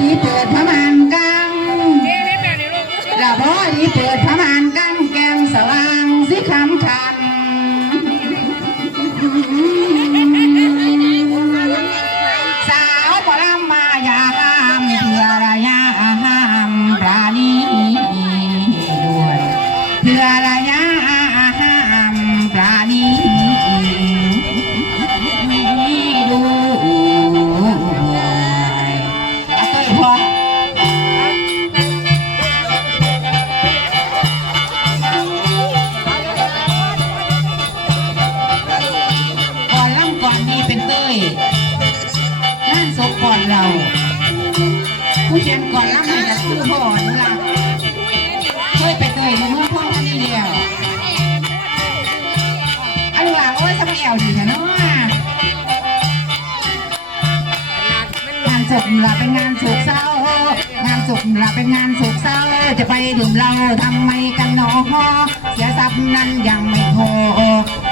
ดีเปิดพระมานกังละบ่ดีเปิดพระมานกังแกงสว่างสิคำ เป็นเต้ยนั่นศพก่อนเรา ผู้เชียนก่อนล่ำให้ก็คือพ่อนี่ล่ะเคยไปเตยมาเมื่อพ่อนี่เดียวอันหลังโอ้ยสมัยแอวดีนะเนาะงานศพละเป็นงานศพเศร้า งานศพละเป็นงานโศกเศร้าจะไปดื่มเหล้าทำไมกันหนอเสียทรัพย์นั้นยังไม่พอ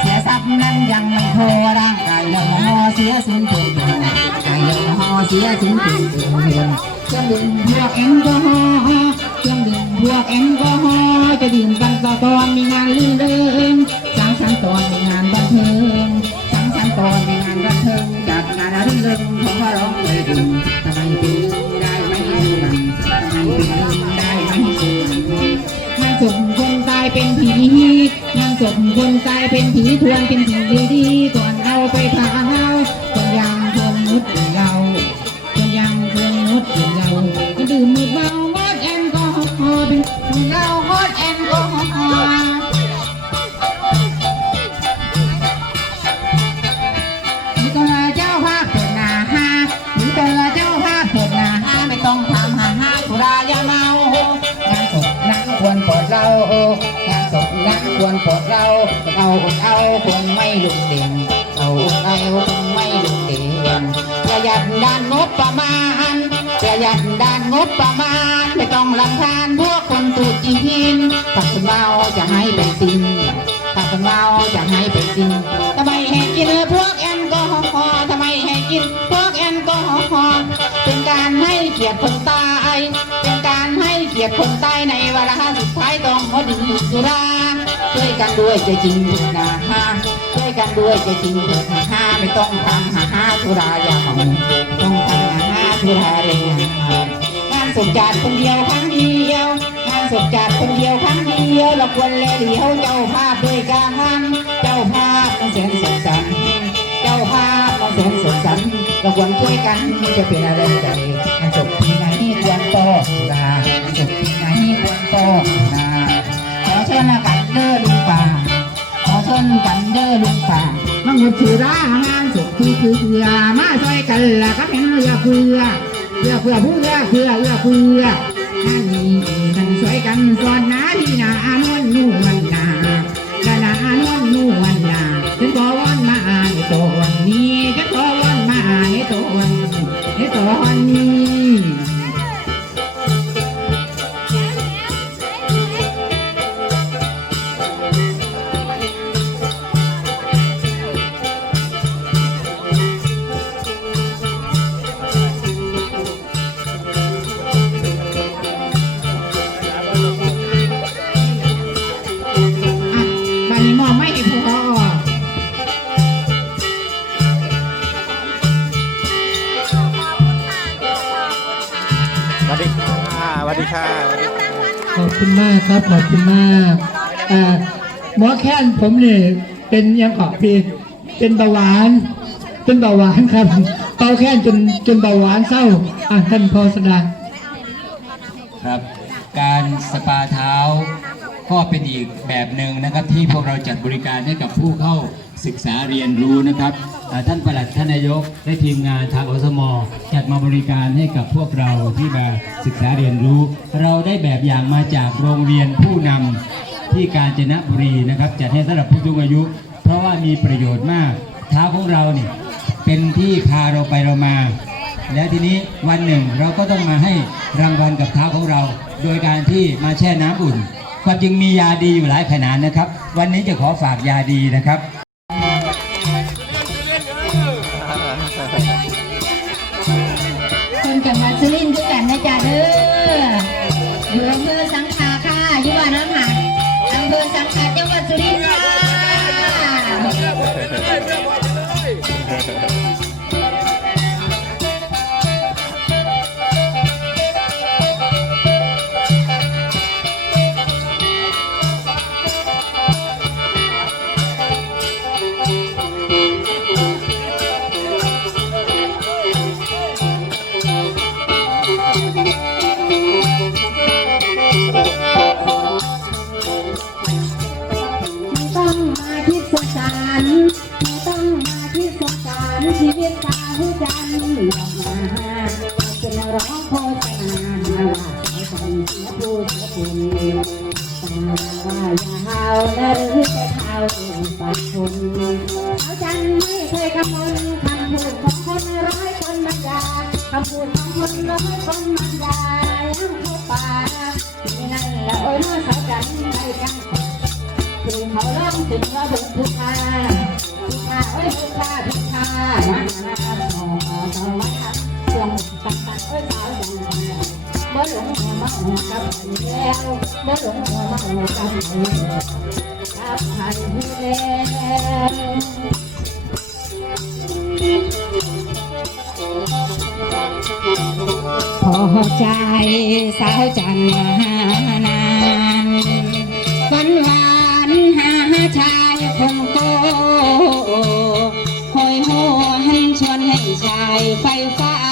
เสียทรัพย์นั้นยังไม่พอร่างกายเราหอเสียสูญเกินใจเราหอเสียสูญเกิเครื่องดื่มพวกแอลกอฮอล์เครื่องดื่มพวกแอลกอฮอล์จะดื่มกันต่อตอนมีงานลื่นเริงสังสรรค์ตอนมีงานบันเทิงสังสรรค์ตอนมีงานบันเทิงจากงานรื่นเริงของพระร้องเลยดื่มทำไมเป็ เป็นผีงานศพคนตายเป็นผีทวนเป็นผีดีๆก่อนเอาไปเฮาคนยางคนมุด นั้นควรปลดเราเอาอดเอาคงไม่ลุกเด่นเอาอดเอาคงไม่ลุกเด่นประหยัดด้านงบประมาณประหยัดด้านงบประมาณไม่ต้องรำคาญพวกคนตูดจีนปักเมาจะให้เป็นจริงปักเมาจะให้เป็นจริงทำไมให้กินพวกแอลกอฮอล์ทำไมให้กินพวกแอลกอฮอล์เป็นการให้เกียรติคนตายเป็นการให้เกียรติคนตายในวาระสุดท้ายต้องงดดื่มสุรา ด้วยใจจริงเถิดนะฮะช่วยกันด้วยใจจริงเถิดนะฮะไม่ต้องทำหาฮาสุรายาเมาไม่ต้องทำหาฮาสุราเรงงานศพจัดคนเดียวครั้งเดียวงานศพจัดคนเดียวครั้งเดียวเราควรเลเหลียวเจ้าภาพด้วยกันเจ้าภาพมันแสนสดใสเจ้าภาพมันแสนสดใสเราควรช่วยกันจะเป็นอะไรใจงานศพที่ไหนควรต่อสุรางานศพที่ไหนควรต่อสุราขอเชิญกัน เด้อลุงป่า ขอชิญกันเด้อลุงป่ามังหุดถือร่างานศพคือคือเพื่อมาช่วยกันละก็เป็นเรือเพื่อเพื่อเพื่อผู้เรือเพื่อเรือเพื่อนั่นนี่มันช่วยกันสอนนาที่นาอานวลนวลนาละนาอานวลนวลนาถึงตัววันมาในตัววันนี้จะตัววันมาในตัววันในตัววันนี้ ขอบคุณมากครับขอบคุณมากอ่าหมอแค้นผมนี่เป็นยังขอพี่เป็นเบาหวาน เป็นเบาหวานครับเบาแค้นจนจนเบาหวานเศร้าอะท่านพอสดาครับ การสปาเท้าก็เป็นอีกแบบหนึ่งนะครับที่พวกเราจัดบริการให้กับผู้เข้า ศึกษาเรียนรู้นะครับ ท่านประหลัดท่านนายกและทีมงานทางอสมจัดมาบริการให้กับพวกเราที่มาศึกษาเรียนรู้ เราได้แบบอย่างมาจากโรงเรียนผู้นำที่กาญจนบุรีนะครับจัดให้สำหรับผู้สูงอายุ เพราะว่ามีประโยชน์มากเท้าของเราเนี่ยเป็นที่พาเราไปเรามา แล้วทีนี้วันหนึ่งเราก็ต้องมาให้รางวัลกับเท้าของเรา โดยการที่มาแช่น้ำอุ่นความจริงมียาดีอยู่หลายขนาดนะครับ วันนี้จะขอฝากยาดีนะครับ ร้องโฆษณาว่าสายสันเสียผู้เสียคุณว่าอย่าเฮานะหรือจะเฮาปัดคนเขาจันไม่เคยคำนวณคำพูดของคนร้อยคนบรรยาคำพูดของคนร้อยคนบรรยายยังเข้าป่าที่นั่นแล้วโอ้ยน้อสาวจันไม่กันถึงเขาร้องถึงว่าบุกทุกขาทุกขาเอ้ยทุกขาทุ หัวมาหัวกับแล้วบ่หลงหัวมาหัวกับกับใครแล้วพอใจสาวจันมานานวันวานหาชายคงโตหอยหัวหันชวนให้ชายไฟฝัน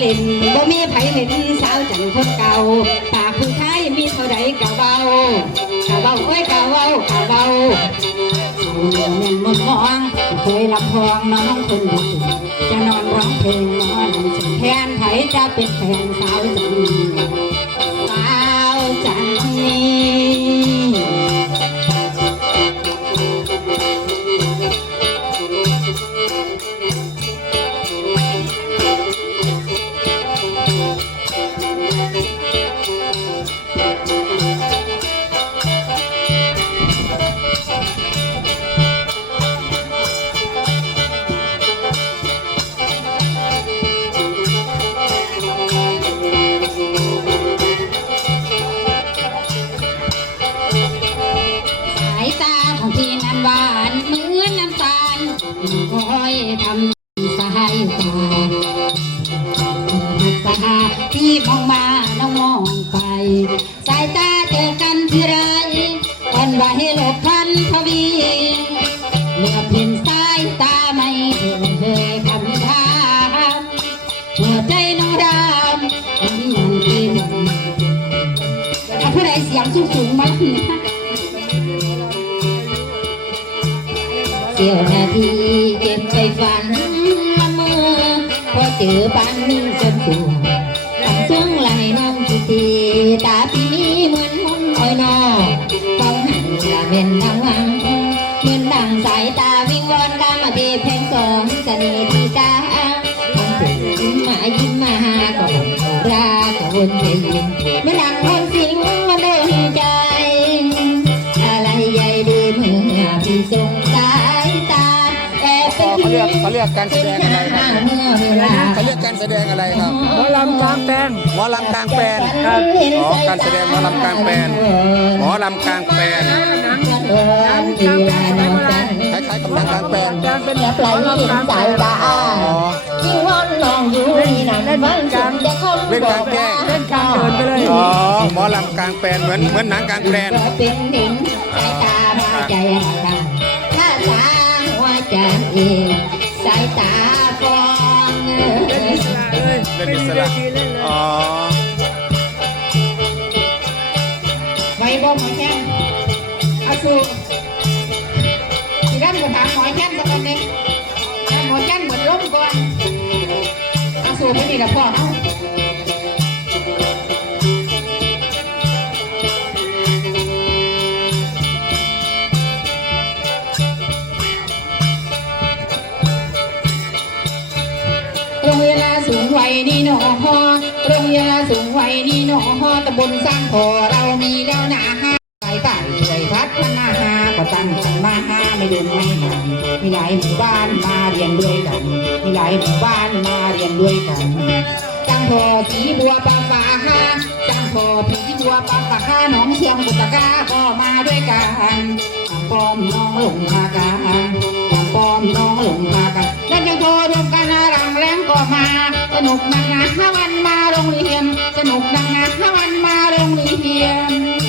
เล่นบ่มีไผเห็นสาวจังคนเก่าปากผู้ชายมีเท่าใดกะเบากะเบาโอ้ยกะเบากะเบาเงินมนมองเคยลำพองน้องคนหนึ่งจะนอนร้องเพลงนอนแทนไผจะเป็นแฟนสาวจันสาวจันนี้ ทำสายตาสาพี่มองมาน้องมองไป สายตาเจอกันที่ไรวันไหวหลบพันทวีเมื่อเพียนสายตาไม่เคยคำถามหัวใจน้องรามมันมันกินเอาผู้ใดเสียงสูงสูงมาเสียวนาที เก็บไปฝันมาเมอพอเจอปันจนตัวทำช่วงไหลน้องทีทีตาพี่มีเหมือนมุนอ้อยนอต้องหันละเป็นทางวังเหมือนดังสายตาวิงวอนกามาเทเพลงสองเสน่ห์ที่ตาคนถึงมายิ้มมาก็บอกรักก็วนใจยิ้ม รียกเขาเรียกการแสดงอะไรครับเมื่อเวลาเขาเรียกการแสดงอะไรครับหมอลำกลางแปลงหมอลำกลางแปลนครับอ๋อการแสดงหมอลำกลางแปลนหมอลำกลางแปลนเวลานอนกันคล้ายๆกับหนังกลางแปลนอย่าปล่อยให้สายตาอ๋อยิ่งวอนน้องอยู่นี่นั่นมันจนจะเข้าเล่นกลางแจ้งเล่นกลางเดินไปเลยอ๋อหมอลำกลางแปลนเหมือนเหมือนหนังกลางแปลนเป็นเห็นสายตาพาใจเราถ้าตาหัวใจเอง สายตาฟองเอ้ยเล่นอิสระอ๋อไว้บ่หมอแค้นเอาสู่ที่นั่นก็ถามหมอแค้นสักคนหนึงให้หมอแค้นเหมือนล้มก่อนเอาสู่ไปนี่ละพ่อ เอาโรงเวลาสูงวัยนี่หนอโรงรียนสูงวัยนี่หนอตำบลสร้างพอเรามีแล้วนะฮะไปไต่ช่วยพัฒนาหาก็ตั้งกันมาหาไม่ดุนไม่นานมีหลายหมู่บ้านมาเรียนด้วยกัน มีหลายหมู่บ้านมาเรียนด้วยกันจังพอสีบัวปาป่าฮาจังพอผีบัวปาป่าฮาหนองเชียงบุตรกาก็มาด้วยกันปอมน้องหลงมากันปอมน้องหลงมากันนั่นยังโทรวมกัน ก็มา สนุกดังนะวันมาโรงเรียน สนุกดังนะวันมาโรงเรียน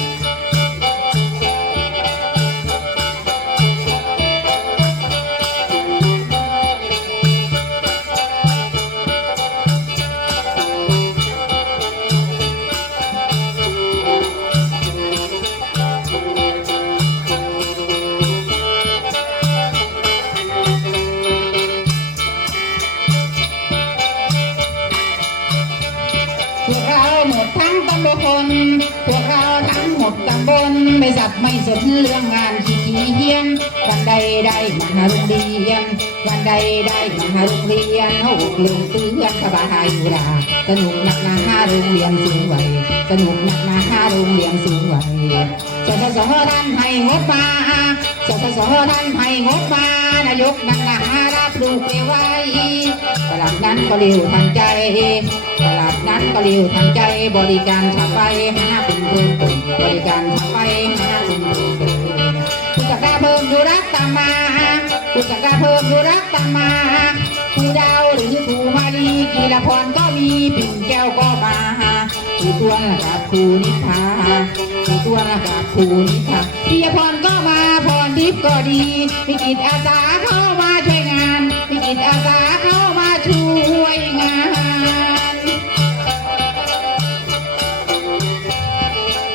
เรื่องงานขี้เฮียน วันใดได้มาหาโรงเรียน วันใดได้มาหาโรงเรียนเอาอกเลืมเตือนสบายอยู่ลาสนุกหนักหนาห้าโรงเรียนสูงวัยสนุกหนักหนาห้าโรงเรียนสูงวัยสสสท่านให้งบมาสสสท่านให้งบมานายกนักหนารับลูกไปไว้ตลาดนั้นก็เร็วทันใจตลาดนั้นก็เร็วทันใจบริการขับไปหาเป็นเพิ่มเติมบริการขับไปหาเป็นเพิ่มเติม เพิ่มดูรักตามมาผู้จัการเพิ่มดูรักตามมาผู้ดาวหรือผู้มาลีกีฬาพรก็มีปิ่นแก้วก็มาผู้ตัวระดับครูนิพาผู้ตัวระดับครูนิพาปิยพรก็มาพรทิพย์ก็ดีมีจิตอาสาเข้ามาช่วยงานมีจิตอาสาเข้ามาช่วยงาน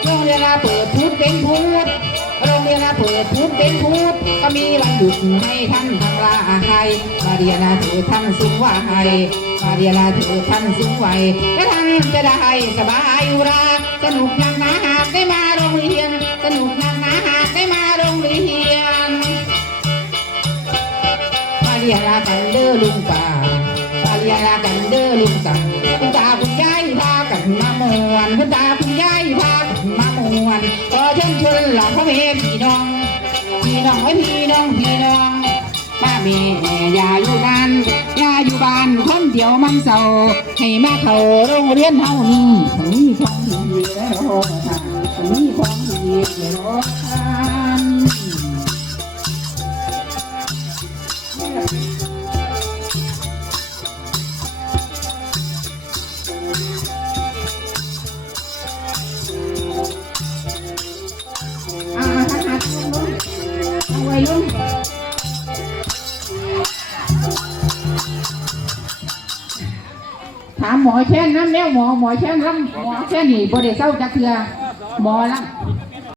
โรงเรียนเราเปิดพุธเป็นพุธ โรงเรียนเราเปิดพุธเป็นพุธก็มีวันหยุดให้ท่านทั้งหลายมาเรียนนะเถิดท่านสูงวัยมาเรียนนะเถิดท่านสูงวัยและท่านจะได้สบายอุราสนุกนักหนาหากได้มาโรงเรียน สนุกนักหนาหากได้มาโรงเรียน มาเรียนากันเด้อลุงป่ามาเรียนากันเด้อลุงตาคุณตา องไว้พี่น้องพี่น้องป้าแม่อย่าอยู่นานอย่าอยู่บ้านคนเดียวมันเศร้าให้มาเข้าโรงเรียนเฮานี่ผมมีของดีแล้วท่านผมมีของดีแล้ว แช่นน้ำแล้วหมอหมอแช่นร่ำหมอแช่นนี่บ่ได้เศร้าจักเทือหมอร่ำ